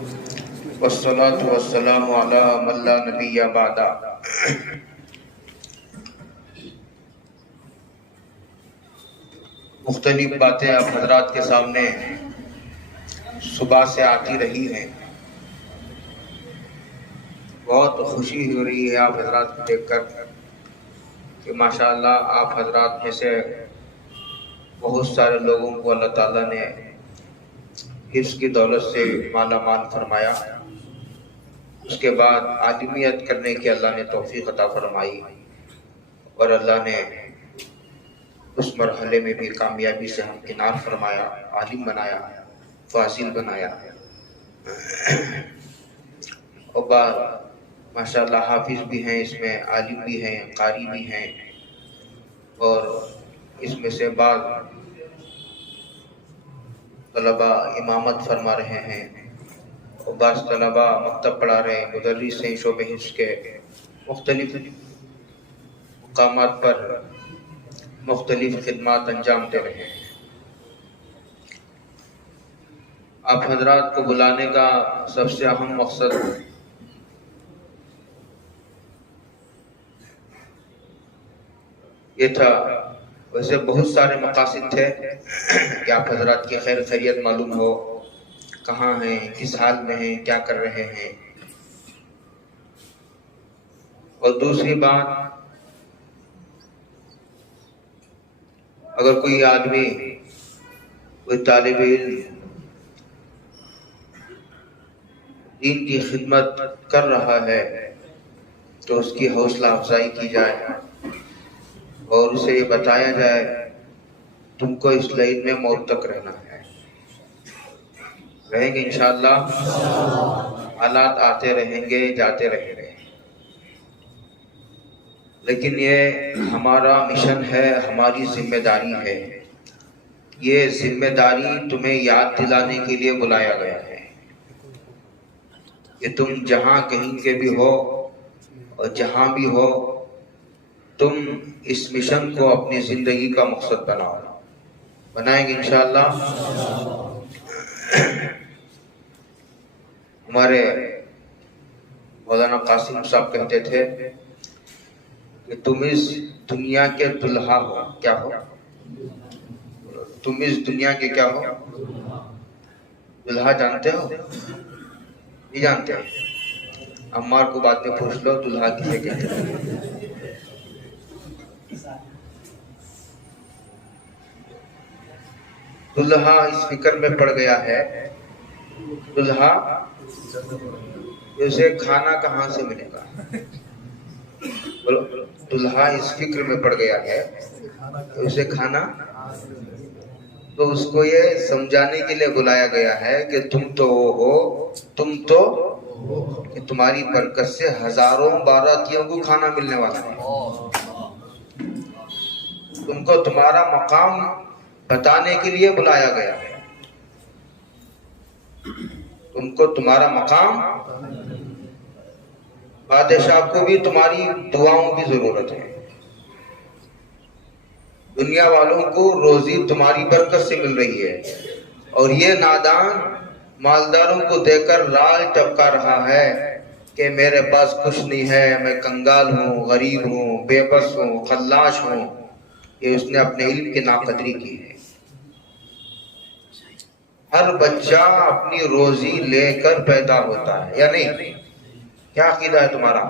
والصلاة والسلام على من لا نبی بعد۔ مختلف باتیں آپ حضرات کے سامنے صبح سے آتی رہی ہیں، بہت خوشی ہو رہی ہے آپ حضرات کو دیکھ کر کہ ماشاءاللہ آپ حضرات میں سے بہت سارے لوگوں کو اللہ تعالیٰ نے حفظ کی دولت سے مالا مال فرمایا، اس کے بعد عالمیت کرنے کی اللہ نے توفیق عطا فرمائی، اور اللہ نے اس مرحلے میں بھی کامیابی سے ہمکنار فرمایا، عالم بنایا، فاضل بنایا، اور بعد ماشاءاللہ حافظ بھی ہیں، اس میں عالم بھی ہیں، قاری بھی ہیں، اور اس میں سے بعض طلباء امامت فرما رہے ہیں، اور بعض طلباء مکتب پڑھا رہے ہیں، مدرس ہیں شعبہ حفظ کے، مختلف مقامات پر مختلف خدمات انجام دے رہے ہیں۔ آپ حضرات کو بلانے کا سب سے اہم مقصد یہ تھا، ویسے بہت سارے مقاصد تھے کہ آپ حضرات کی خیر خیریت معلوم ہو، کہاں ہیں، کس حال میں ہیں، کیا کر رہے ہیں، اور دوسری بات اگر کوئی آدمی، کوئی طالب علم دین کی خدمت کر رہا ہے تو اس کی حوصلہ افزائی کی جائے اور اسے یہ بتایا جائے تم کو اس لائن میں موت تک رہنا ہے۔ رہیں گے انشاءاللہ، حالات آتے رہیں گے، جاتے رہیں گے، لیکن یہ ہمارا مشن ہے، ہماری ذمہ داری ہے۔ یہ ذمہ داری تمہیں یاد دلانے کے لیے بلایا گیا ہے کہ تم جہاں کہیں کے بھی ہو اور جہاں بھی ہو، تم اس مشن کو اپنی زندگی کا مقصد بناؤ۔ بنائیں گے انشاءاللہ۔ ہمارے مولانا قاسم صاحب کہتے تھے کہ تم اس دنیا کے دلہا ہو۔ کیا ہو؟ تم اس دنیا کے کیا ہو؟ دلہا جانتے ہو؟ نہیں جانتے؟ عمار کو بات میں پوچھ لو دلہا کسے کہتے ہیں۔ دلہا اس فکر میں پڑ گیا ہے، دلہا اسے کھانا کہاں سے ملے گا؟ دلہا اس فکر میں پڑ گیا ہے کہ اسے کھانا، تو اس کو یہ سمجھانے کے لیے بلایا گیا ہے کہ تم تو وہ ہو، تم تو کہ تمہاری برکت سے ہزاروں باراکیوں کو کھانا ملنے والا ہے۔ تم کو تمہارا مقام بتانے کے لیے بلایا گیا ہے، تم کو تمہارا مقام، بادشاہ کو بھی تمہاری دعاؤں کی ضرورت ہے، دنیا والوں کو روزی تمہاری برکت سے مل رہی ہے، اور یہ نادان مالداروں کو دے کر رال ٹپکا رہا ہے کہ میرے پاس کچھ نہیں ہے، میں کنگال ہوں، غریب ہوں، بے بس ہوں، خلاش ہوں۔ یہ اس نے اپنے علم کی ناقدری کی ہے۔ ہر بچہ اپنی روزی لے کر پیدا ہوتا ہے یا نہیں؟ کیا عقیدہ ہے تمہارا؟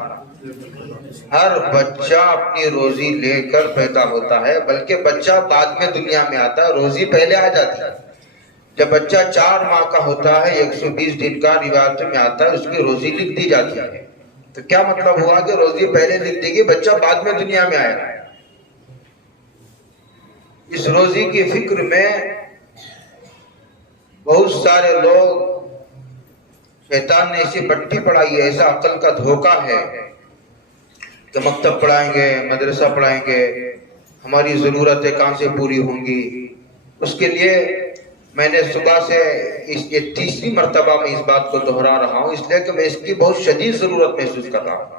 ہر بچہ اپنی روزی لے کر پیدا ہوتا ہے، بلکہ بچہ بعد میں دنیا میں آتا ہے، روزی پہلے آ جاتی ہے۔ جب بچہ 4 ماہ کا ہوتا ہے، 120 دن کا روایت میں آتا ہے، اس کی روزی لکھ دی جاتی ہے۔ تو کیا مطلب ہوا کہ روزی پہلے لکھ دی گئی، بچہ بعد میں دنیا میں آیا۔ اس روزی کی فکر میں بہت سارے لوگ، شیطان نے ایسی پٹی پڑھائی ہے، ایسا عقل کا دھوکہ ہے کہ مکتب پڑھائیں گے، مدرسہ پڑھائیں گے، ہماری ضرورتیں کہاں سے پوری ہوں گی۔ اس کے لیے میں نے صبح سے یہ 3ری مرتبہ میں اس بات کو دہرا رہا ہوں، اس لیے کہ میں اس کی بہت شدید ضرورت محسوس کر رہا ہوں۔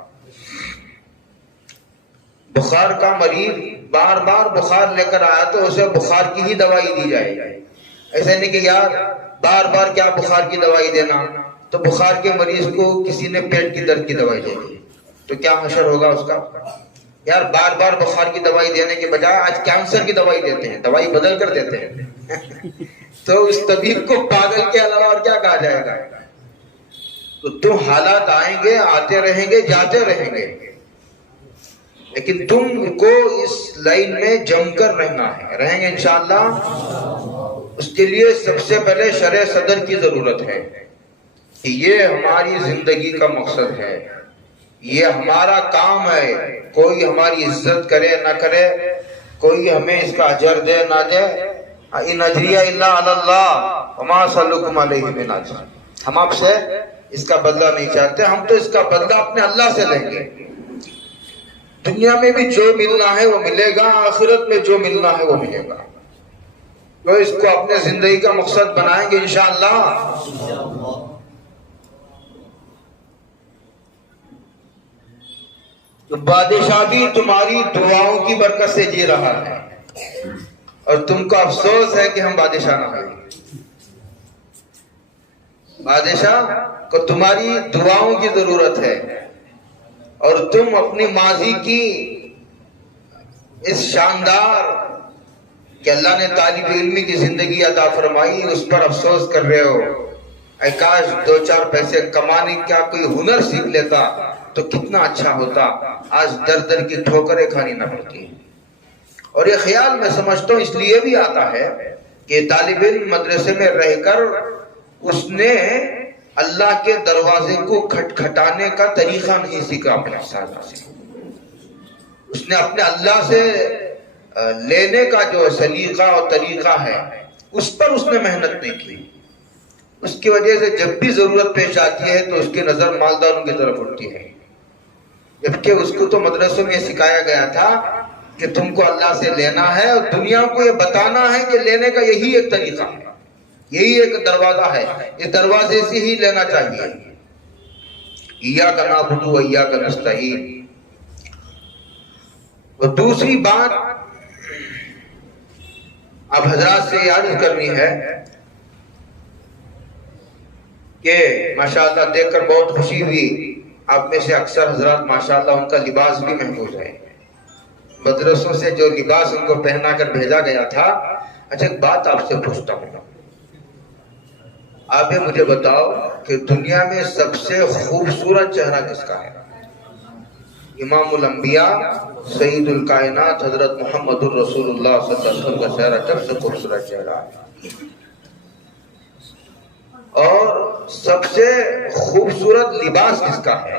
بخار کا مریض بار بار بخار لے کر آیا تو اسے بخار کی ہی دوائی دی جائے، ایسا نہیں کہ یار بار بار کیا بخار کی دوائی دینا، تو بخار کے مریض کو کسی نے پیٹ کی درد کی دوائی دے دی تو کیا حشر ہوگا اس کا؟ یار بار بار بخار کی دوائی دینے کے بجائے آج کینسر کی دوائی دیتے ہیں، دوائی بدل کر دیتے ہیں تو اس طبیب کو پاگل کے علاوہ اور کیا کہا جائے گا؟ تو حالات آئیں گے، آتے رہیں گے، جاتے رہیں گے، لیکن تم کو اس لائن میں جم کر رہنا ہے، رہیں گے انشاءاللہ۔ اس کے لیے سب سے پہلے شرع صدر کی ضرورت ہے کہ یہ ہماری زندگی کا مقصد ہے، یہ ہمارا کام ہے، کوئی ہماری عزت کرے نہ کرے، کوئی ہمیں اس کا اجر دے نہ دے، ان اجریہ الا علی اللہ وما اسألکم علیہ من اجر، ہم آپ سے اس کا بدلہ نہیں چاہتے، ہم تو اس کا بدلہ اپنے اللہ سے لیں گے۔ دنیا میں بھی جو ملنا ہے وہ ملے گا، آخرت میں جو ملنا ہے وہ ملے گا، تو اس کو اپنے زندگی کا مقصد بنائیں گے انشاءاللہ۔ تو بادشاہ بھی تمہاری دعاؤں کی برکت سے جی رہا ہے، اور تم کو افسوس ہے کہ ہم بادشاہ نہ ہوئے۔ بادشاہ کو تمہاری دعاؤں کی ضرورت ہے، اور تم اپنی ماضی کی اس شاندار کہ اللہ نے طالب علمی کی زندگی عطا فرمائی، اس پر افسوس کر رہے ہو۔ اے کاش دو چار پیسے کمانے کا کوئی ہنر سیکھ لیتا تو کتنا اچھا ہوتا، آج در در کی ٹھوکریں کھانی نہ پڑتی۔ اور یہ خیال میں سمجھتا ہوں اس لیے بھی آتا ہے کہ طالب علم مدرسے میں رہ کر اس نے اللہ کے دروازے کو کھٹکھٹانے کا طریقہ نہیں سیکھا اپنے اساتذہ سے، اس نے اپنے اللہ سے لینے کا جو سلیقہ اور طریقہ ہے اس پر اس نے محنت نہیں کی، اس کی وجہ سے جب بھی ضرورت پیش آتی ہے تو اس کی نظر مالداروں کی طرف اٹھتی ہے، جبکہ اس کو تو مدرسوں میں سکھایا گیا تھا کہ تم کو اللہ سے لینا ہے، اور دنیا کو یہ بتانا ہے کہ لینے کا یہی ایک طریقہ ہے، یہی ایک دروازہ ہے، اس دروازے سے ہی لینا چاہیے۔ ایاک نعبد و ایاک نستعین۔ اور دوسری بات اب حضرات سے عرض کرنی ہے کہ ماشاءاللہ دیکھ کر بہت خوشی ہوئی، آپ میں سے اکثر حضرات ماشاءاللہ ان کا لباس بھی محفوظ ہے، مدرسوں سے جو لباس ان کو پہنا کر بھیجا گیا تھا۔ اچھا ایک بات آپ سے پوچھتا ہوں، آپ مجھے بتاؤ کہ دنیا میں سب سے خوبصورت چہرہ کس کا ہے؟ امام الانبیاء سید الکائنات حضرت محمد الرسول اللہ صلی اللہ علیہ وسلم کا چہرہ سب سے خوبصورت چہرہ ہے، اور سب سے خوبصورت لباس کس کا ہے؟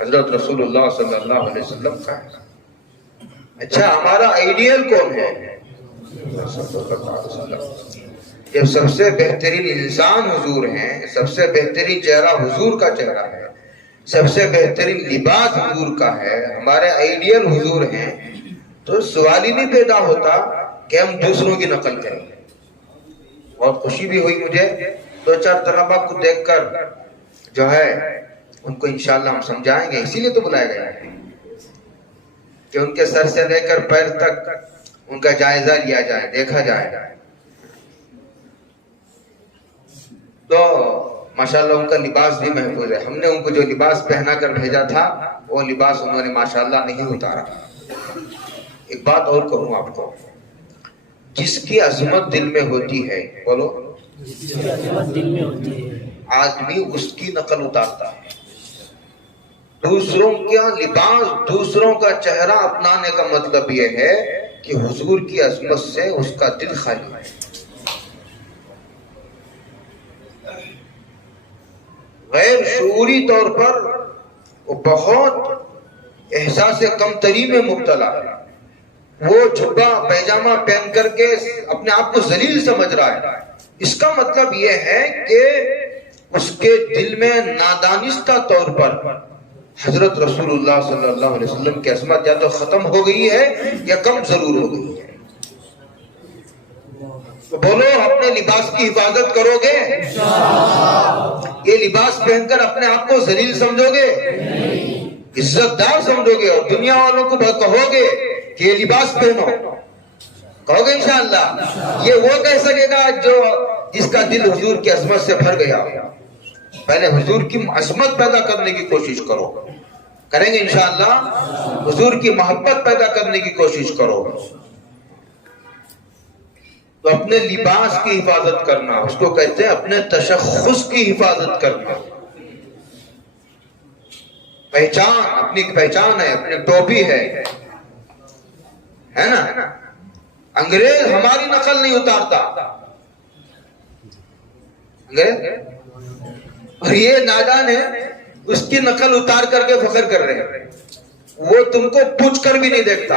حضرت رسول اللہ صلی اللہ علیہ وسلم کا ہے۔ اچھا ہمارا آئیڈیل کون ہے؟ جب سب سے بہترین انسان حضور ہیں، سب سے بہترین چہرہ حضور کا چہرہ ہے، سب سے بہترین لباس حضور کا ہے، ہمارے آئیڈیل حضور ہیں، تو سوال ہی نہیں پیدا ہوتا کہ ہم دوسروں کی نقل کریں۔ بہت خوشی بھی ہوئی مجھے، دو چار طلباء کو دیکھ کر جو ہے ان کو انشاءاللہ ہم سمجھائیں گے، اسی لیے تو بلایا گیا ہے کہ ان کے سر سے لے کر پیر تک ان کا جائزہ لیا جائے، دیکھا جائے۔ تو ماشاءاللہ ان کا لباس بھی محفوظ ہے، ہم نے ان کو جو لباس پہنا کر بھیجا تھا وہ لباس انہوں نے ماشاءاللہ نہیں اتارا۔ ایک بات اور کہوں آپ کو، جس کی عظمت دل میں ہوتی ہے، بولو، آدمی اس کی نقل اتارتا ہے۔ دوسروں کا لباس، دوسروں کا چہرہ اپنانے کا مطلب یہ ہے کہ حضور کی عظمت سے اس کا دل خالی ہے۔ غیر شعوری طور پر وہ بہت احساس کمتری میں مبتلا ہے، وہ جھبا پیجامہ پہن کر کے اپنے آپ کو ذلیل سمجھ رہا ہے۔ اس کا مطلب یہ ہے کہ اس کے دل میں نادانستہ طور پر حضرت رسول اللہ صلی اللہ علیہ وسلم کی عظمت یا تو ختم ہو گئی ہے یا کم ضرور ہو گئی ہے۔ تو بولو، اپنے لباس کی حفاظت کرو گے؟ یہ لباس پہن کر اپنے آپ کو ذلیل سمجھو گے؟ عزت دار سمجھو گے؟ اور دنیا والوں کو کہو گے کہ یہ لباس پہنو؟ کہو گے انشاءاللہ؟ یہ وہ کہہ سکے گا جو جس کا دل حضور کی عظمت سے بھر گیا، پہلے حضور کی عظمت پیدا کرنے کی کوشش کرو. کریں گے انشاءاللہ. حضور کی محبت پیدا کرنے کی کوشش کرو. تو اپنے لباس کی حفاظت کرنا، اس کو کہتے ہیں اپنے تشخص کی حفاظت کرنا. پہچان، اپنی پہچان ہے، اپنی ٹوپی ہے نا. انگریز ہماری نقل نہیں اتارتا، انگریز، اور یہ نادان ہے اس کی نقل اتار کر کے فخر کر رہے ہیں. وہ تم کو پوچھ کر بھی نہیں دیکھتا،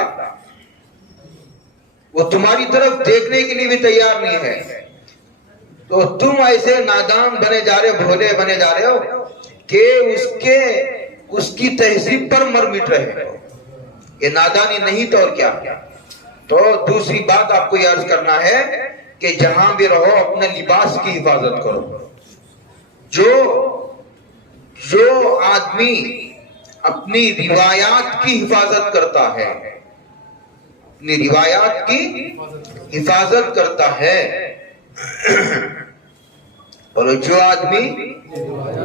وہ تمہاری طرف دیکھنے کے لیے بھی تیار نہیں ہے. تو تم ایسے نادان بنے جا رہے، بھولے بنے جا رہے ہو کہ اس کی تہذیب پر مر مٹ رہے ہو. یہ نادانی نہیں تو اور کیا. تو دوسری بات آپ کو یاد کرنا ہے کہ جہاں بھی رہو اپنے لباس کی حفاظت کرو. جو آدمی اپنی روایات کی حفاظت کرتا ہے، اپنی روایات کی حفاظت کرتا ہے، اور جو آدمی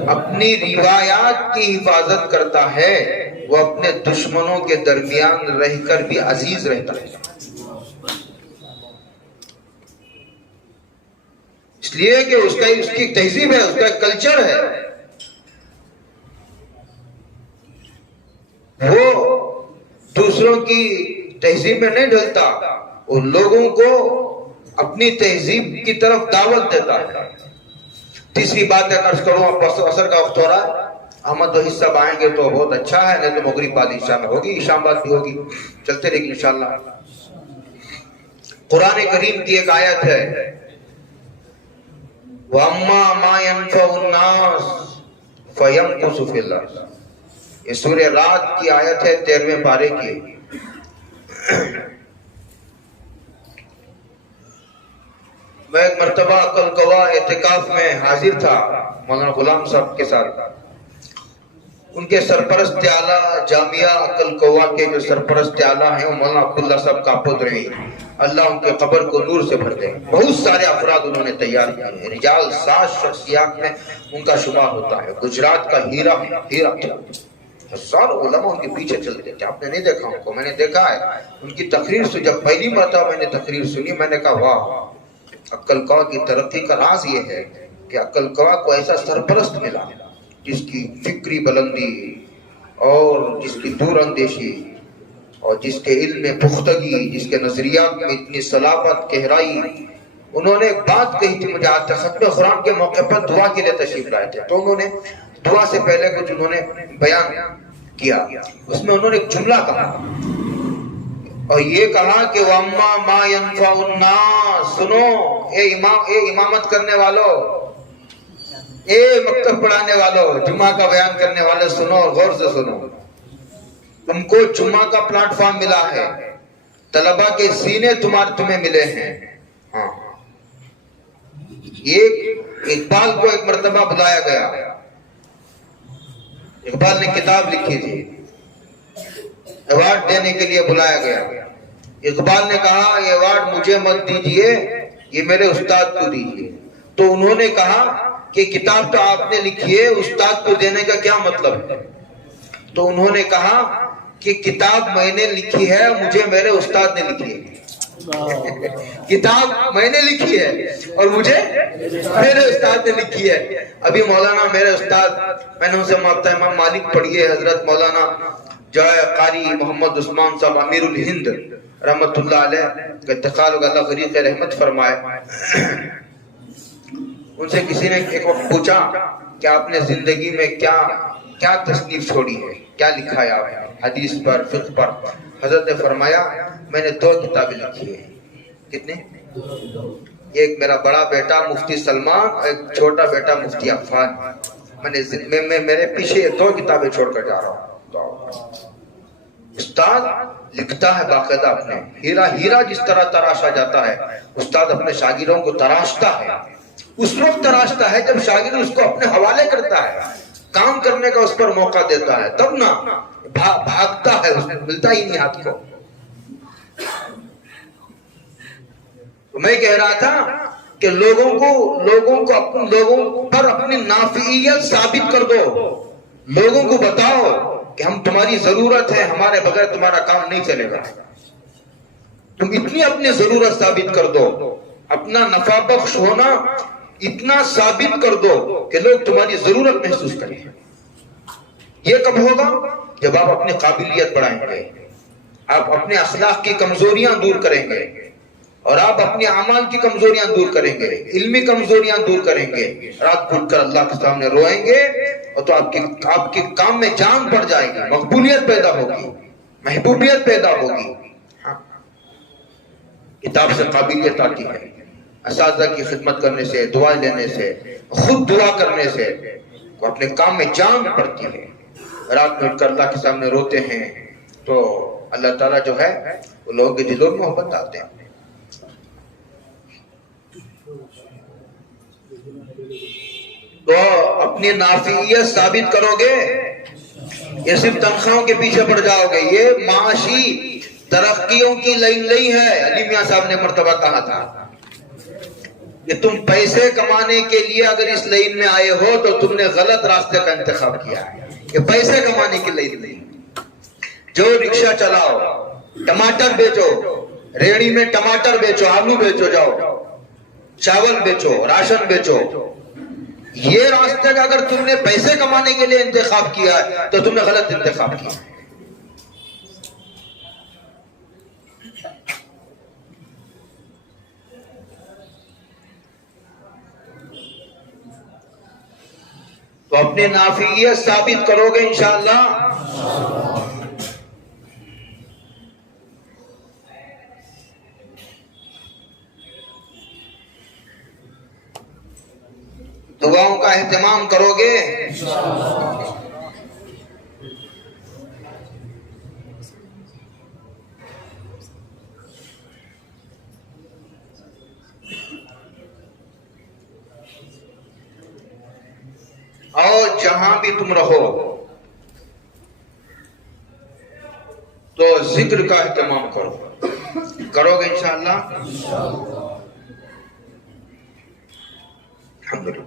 اپنی روایات کی حفاظت کرتا ہے وہ اپنے دشمنوں کے درمیان رہ کر بھی عزیز رہتا ہے. اس لیے کہ اس کی تہذیب ہے، اس کا کلچر ہے. وہ دوسروں کی تہذیب میں نہیں ڈھلتا، وہ لوگوں کو اپنی تہذیب کی طرف دعوت دیتا ہے. تیسری بات عرض کروں، اثر کا وقت ہو رہا ہے. احمد و حصہ آئیں گے تو بہت اچھا ہے، نہیں تو مغرب بعد عشاء میں ہوگی، شام بعد بھی ہوگی، چلتے رہے گی انشاءاللہ. قرآن کریم کی ایک آیت ہے، وَأَمَّا مَا يَنْفَعُ النَّاسِ فَيَمْكُثُ فِي الْأَرْضِ. یہ سورہ رات کی آیت ہے، 13ویں پارے کی. میں ایک مرتبہ عقل قوا اعتکاف میں حاضر تھا مولانا غلام صاحب کے ساتھ. ان کے سرپرست اعلیٰ جامعہ عقل قوا کے جو سرپرست اعلیٰ ہیں وہ مولانا عبداللہ صاحب کاپود رہی، اللہ ان کے قبر کو نور سے بھر دے. بہت سارے افراد انہوں نے تیار کیے ہیں، رجال ساز شخصیات میں ان کا شمار ہوتا ہے. گجرات کا ہیرا تھا. ہزاروں علماء ان کے پیچھے چلتے تھے. آپ نے نہیں دیکھا ان کو، میں نے دیکھا ہے. ان کی تقریر سے جب پہلی مرتبہ میں نے تقریر سنی میں نے کہا واہ، عقل قوا کی ترقی کا راز یہ ہے کہ عقل قوا کو ایسا سرپرست ملا جس کی فکری بلندی اور جس کی دور اندیشی اور جس کے علم میں پختگی، جس کے نظریات میں اتنی صلابت، گہرائی. انہوں نے ایک بات کہی تھی مجھے آج تک، ختم قرآن کے موقع پر دعا کے لیے تشریف لائے تھے. تو انہوں نے دعا سے پہلے کچھ انہوں نے بیان کیا، اس میں انہوں نے ایک جملہ کہا اور یہ کہا کہ وَأَمَّا مَا يَنْفَعُ النَّاسِ. سنو اے امامت کرنے والوں، اے مکتب پڑھانے والوں، جمعہ کا بیان کرنے والے، سنو اور غور سے سنو. تم کو جمعہ کا پلیٹ فارم ملا ہے، طلبہ کے سینے تمہیں ملے ہیں. ہاں، یہ اقبال کو ایک مرتبہ بلایا گیا. اقبال نے کتاب لکھی تھی، ایوارڈ دینے کے لیے بلایا گیا. اقبال نے کہا یہ ایوارڈ مجھے مت دیجئے، یہ میرے استاد کو دیجئے. تو انہوں نے کہا کہ کتاب تو آپ نے لکھی ہے، استاد کو دینے کا کیا مطلب ہے؟ تو انہوں نے کہا کہ کتاب میں نے لکھی ہے، مجھے میرے استاد نے لکھی ہے. کتاب میں نے لکھی ہے اور مجھے میرے استاد نے لکھی ہے. ابھی مولانا میرے استاد، میں نے ان سے مانگتا امام مالک پڑھیے، حضرت مولانا جو ہے قاری محمد عثمان صاحب امیر الہند رحمت اللہ علیہ کا انتقال ہوگا، اللہ غریق رحمت فرمائے. ان سے کسی نے ایک وقت پوچھا کہ آپ نے زندگی میں کیا تصنیف چھوڑی ہے، کیا لکھا ہے آپ نے حدیث پر، فقہ پر؟ حضرت نے فرمایا میں نے 2 کتابیں لکھی ہیں. کتنے؟ ایک میرا بڑا بیٹا مفتی سلمان اور ایک چھوٹا بیٹا مفتی عفان. میں میرے پیچھے 2 کتابیں چھوڑ کر جا رہا ہوں. استاد لکھتا ہے باقاعدہ اپنے ہیرا جس طرح تراشا جاتا ہے، استاد اپنے شاگردوں کو تراشتا ہے. اس وقت تراشتا ہے جب شاگرد اس کو اپنے حوالے کرتا ہے، کام کرنے کا اس پر موقع دیتا ہے، تب نہ بھاگتا ہے، اس میں ملتا ہی نہیں ہاتھ کو. میں کہہ رہا تھا کہ لوگوں پر اپنی نافعیت ثابت کر دو. لوگوں کو بتاؤ کہ ہم تمہاری ضرورت ہے، ہمارے بغیر تمہارا کام نہیں چلے گا. تم اتنی اپنی ضرورت ثابت کر دو، اپنا نفع بخش ہونا اتنا ثابت کر دو کہ لوگ تمہاری ضرورت محسوس کریں. یہ کب ہوگا؟ جب آپ اپنی قابلیت بڑھائیں گے، آپ اپنے اخلاق کی کمزوریاں دور کریں گے، اور آپ اپنے اعمال کی کمزوریاں دور کریں گے، علمی کمزوریاں دور کریں گے، رات پھٹ کر اللہ کے سامنے روئیں گے، اور تو آپ کے کام میں جان پڑ جائے گی، مقبولیت پیدا ہوگی، محبوبیت پیدا ہوگی. کتاب سے قابلیت آتی ہے، اساتذہ کی خدمت کرنے سے، دعا لینے سے، خود دعا کرنے سے وہ اپنے کام میں جان پڑتی ہے. رات میں اٹھ کر اللہ کے سامنے روتے ہیں تو اللہ تعالیٰ جو ہے وہ لوگوں کے دلوں میں محبت ڈالتے ہیں. تو اپنی نافعیت ثابت کرو گے، یہ صرف تنخواہوں کے پیچھے پڑ جاؤ گے. یہ معاشی ترقیوں کی لائن نہیں ہے. علی میاں صاحب نے مرتبہ کہا تھا کہ تم پیسے کمانے کے لیے اگر اس لائن میں آئے ہو تو تم نے غلط راستے کا انتخاب کیا ہے. یہ پیسے کمانے کی لائن نہیں. جو رکشہ چلاؤ، ٹماٹر بیچو، ریڑی میں ٹماٹر بیچو، آلو بیچو، جاؤ چاول بیچو، راشن بیچو، یہ راستے کا اگر تم نے پیسے کمانے کے لیے انتخاب کیا ہے تو تم نے غلط انتخاب کیا. تو اپنی نافعیت ثابت کرو گے انشاءاللہ. دعاؤں کا اہتمام کرو گے. اور جہاں بھی تم رہو تو ذکر کا اہتمام کرو گے انشاءاللہ. الحمدللہ.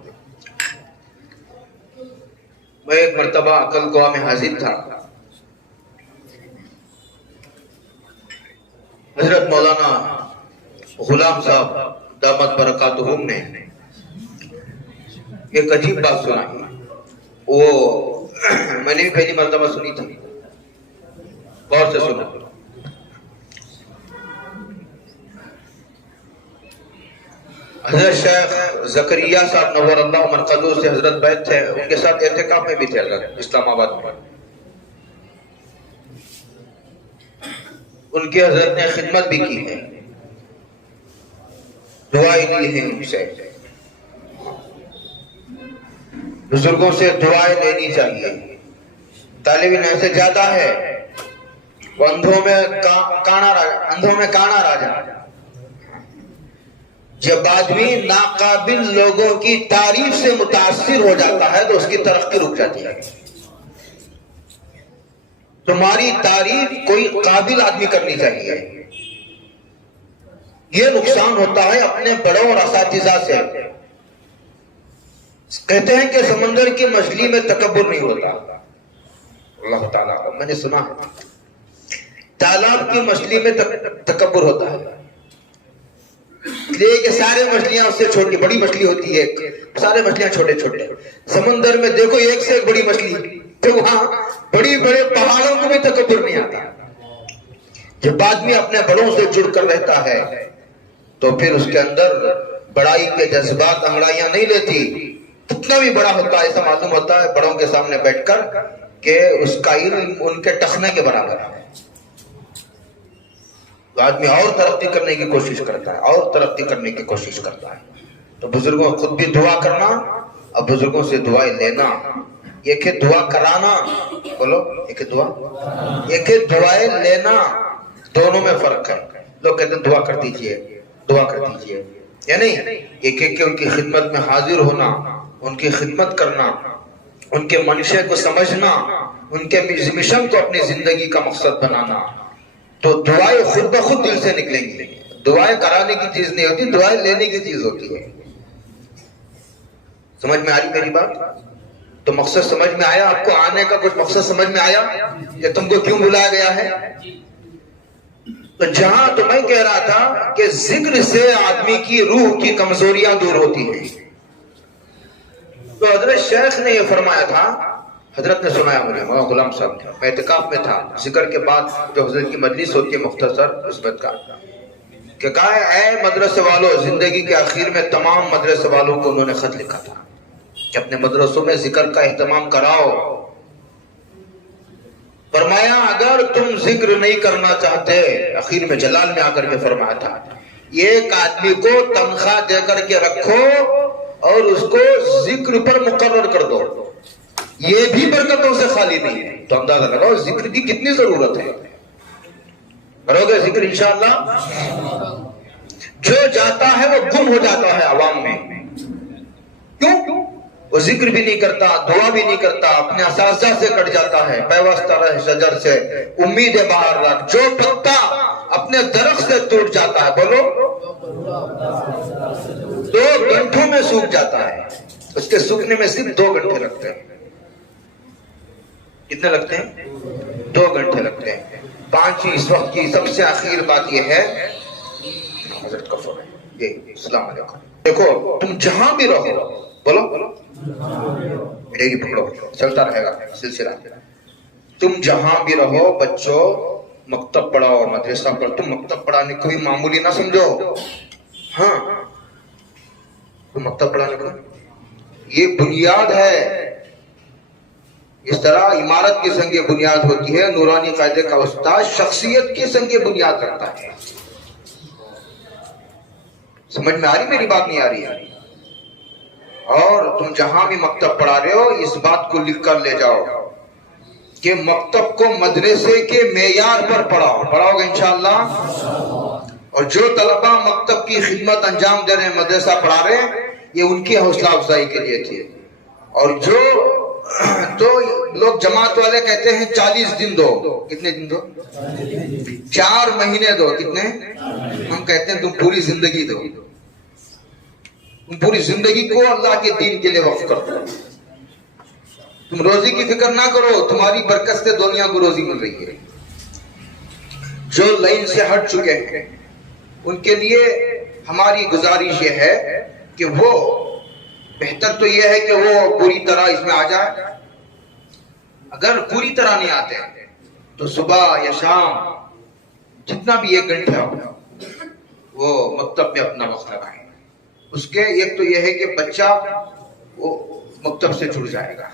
میں ایک مرتبہ عقل گوا میں حاضر تھا. حضرت مولانا غلام صاحب دامت برکاتہم نے ایک عجیب بات سنائی. وہ میں نے بھی پہلی مرتبہ سنی تھی. غور سے سنا. حضرت شیخ زکریا صاحب نور اللہ مرقدہ سے حضرت بیت تھے، ان کے ساتھ اعتکاف میں بھی تھے حضرت اسلام آباد میں. ان کی حضرت نے خدمت بھی کی ہے، دعائیں لی ہیں ان سے. بزرگوں سے دعائیں لینی چاہیے. طالب علم سے زیادہ ہے وہ اندھوں میں کانا راجا. جب آدمی ناقابل لوگوں کی تعریف سے متاثر ہو جاتا ہے تو اس کی ترقی رک جاتی ہے. تمہاری تعریف کوئی قابل آدمی کرنی چاہیے. یہ نقصان ہوتا ہے اپنے بڑوں اور اساتذہ سے. کہتے ہیں کہ سمندر کی مچھلی میں تکبر نہیں ہوتا. اللہ تعالیٰ میں نے سنا ہے تالاب کی مچھلی میں تکبر ہوتا ہے. کہ سارے مچھلیاں اس سے چھوٹی، بڑی مچھلی ہوتی ہے، سارے مچھلیاں چھوٹے چھوٹے. سمندر میں دیکھو ایک سے ایک بڑی مچھلی، تو وہاں بڑی بڑے پہاڑوں کو بھی تکبر نہیں آتا. جب آدمی اپنے بڑوں سے جڑ کر رہتا ہے تو پھر اس کے اندر بڑائی کے جذبات انگڑائیاں نہیں لیتی. کتنا بھی بڑا ہوتا ہے ایسا معلوم ہوتا ہے بڑوں کے سامنے بیٹھ کر کہ اس کا علم ان کے ٹخنے کے برابر ہے. تو آدمی اور ترقی کرنے کی کوشش کرتا ہے، اور ترقی کرنے کی کوشش کرتا ہے. تو بزرگوں خود بھی دعا کرنا اور بزرگوں سے دعائیں لینا. ایک ہے دعا کرانا، بولو ایک ہے دعائیں لینا، دونوں میں فرق ہے. لوگ کہتے ہیں دعا کر دیجئے، دعا کر دیجئے، یا نہیں. ایک ایک کہ ان کی خدمت میں حاضر ہونا، ان کی خدمت کرنا، ان کے منشے کو سمجھنا، ان کے مشن کو اپنی زندگی کا مقصد بنانا. تو دعائیں خود بخود دل سے نکلیں گی. دعائیں کرانے کی چیز نہیں ہوتی، دعائیں لینے کی چیز ہوتی ہے. سمجھ میں آ رہی میری بات؟ تو مقصد سمجھ میں آیا آپ کو؟ آنے کا کچھ مقصد سمجھ میں آیا کہ تم کو کیوں بلایا گیا ہے؟ تو جہاں تو میں کہہ رہا تھا کہ ذکر سے آدمی کی روح کی کمزوریاں دور ہوتی ہیں. تو حضرت شیخ نے یہ فرمایا تھا، حضرت نے سنایا مجھے، مولانا غلام صاحب نے، میں اعتکاف میں تھا، ذکر کے بعد جو حضرت کی مجلس ہوتی ہے مختصر نسبت کا، کہ کہا ہے اے مدرسے والوں، زندگی کے آخر میں تمام مدرسے والوں کو انہوں نے خط لکھا تھا کہ اپنے مدرسوں میں ذکر کا اہتمام کراؤ. فرمایا اگر تم ذکر نہیں کرنا چاہتے، اخیر میں جلال میں آ کر کے فرمایا تھا، ایک آدمی کو تنخواہ دے کر کے رکھو اور اس کو ذکر پر مقرر کر دو، یہ بھی برکتوں سے خالی نہیں ہے. تو اندازہ لگاؤ ذکر کی کتنی ضرورت ہے. کرو گے ذکر انشاءاللہ؟ جو جاتا ہے وہ گم ہو جاتا ہے عوام میں. کیوں؟ وہ ذکر بھی نہیں کرتا، دعا بھی نہیں کرتا، اپنے اساتذہ سے کٹ جاتا ہے. پیوستہ رہ شجر سے امید باہر رکھ، جو پتا اپنے درخت سے ٹوٹ جاتا ہے، بولو 2 گھنٹوں میں سوکھ جاتا ہے. اس کے سوکھنے میں صرف 2 گھنٹے لگتے ہیں. کتنے لگتے ہیں؟ 2 گھنٹے لگتے ہیں. 5 اس وقت کی سب سے آخر بات یہ ہے، حضرت کا فرمان ہے، السلام علیکم. دیکھو تم جہاں بھی رہو، بولو میری پکڑو، چلتا رہے گا سلسلہ. تم جہاں بھی رہو بچوں، مکتب پڑھاؤ، مدرسہ پڑھو. تم مکتب پڑھانے کو بھی معمولی نہ سمجھو. ہاں تم مکتب پڑھانے کو یہ بنیاد ہے. اس طرح عمارت کی سنگ بنیاد ہوتی ہے، نورانی قاعدے کا استاد شخصیت کی سنگ بنیاد کرتا ہے. سمجھ میں آ رہی میری بات؟ نہیں آ رہی؟ اور تم جہاں بھی مکتب پڑھا رہے ہو اس بات کو لکھ کر لے جاؤ کہ مکتب کو مدرسے کے معیار پر پڑھاؤ گے انشاءاللہ. اور جو طلبہ مکتب کی خدمت انجام دے رہے ہیں، مدرسہ پڑھا رہے ہیں، یہ ان کی حوصلہ افزائی کے لیے تھی. اور جو تو لوگ جماعت والے کہتے ہیں 40 دن دو. کتنے دن دو؟ 4 مہینے دو. کتنے؟ ہم کہتے ہیں تم پوری زندگی دو. تم پوری زندگی کو اللہ کے دین کے لیے وقف کر دو. تم روزی کی فکر نہ کرو، تمہاری برکت سے دنیا کو روزی مل رہی ہے. جو لائن سے ہٹ چکے ہیں ان کے لیے ہماری گزارش یہ ہے کہ وہ بہتر تو یہ ہے کہ وہ پوری طرح اس میں آ جائے. اگر پوری طرح نہیں آتے تو صبح یا شام جتنا بھی 1 گھنٹہ ہو وہ مکتب میں اپنا وقت لگائیں. اس کے ایک تو یہ ہے کہ بچہ وہ مکتب سے جڑ جائے گا.